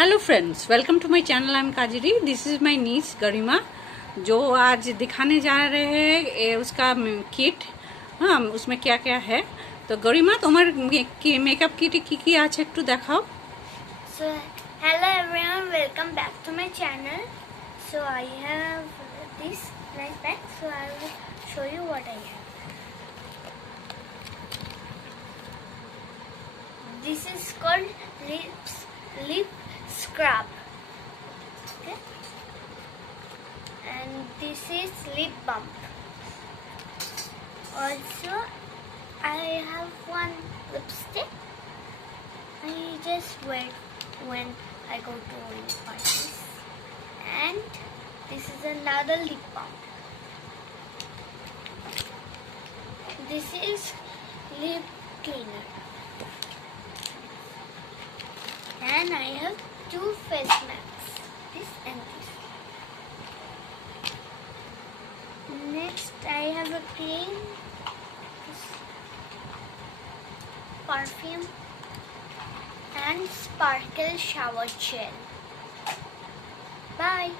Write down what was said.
Hello friends, welcome to my channel. I am Kajri. This is my niece Garima, जो आज दिखाने जा रहे हैं उसका किट। हाँ, उसमें क्या क्या है। तो गरिमा, तुम्हार मेकअप किट की আছে একটু দেখাও। So hello everyone, welcome back to my channel. So I have this nice bag, so I will show you what I have. This is called lip scrub, okay, and this is lip balm. Also I have one lipstick. I just wear when I go to parties. And this is another lip balm. This is lip cleaner. And I have two face masks, this and this. Next I have a cream, this perfume, and sparkle shower gel. Bye.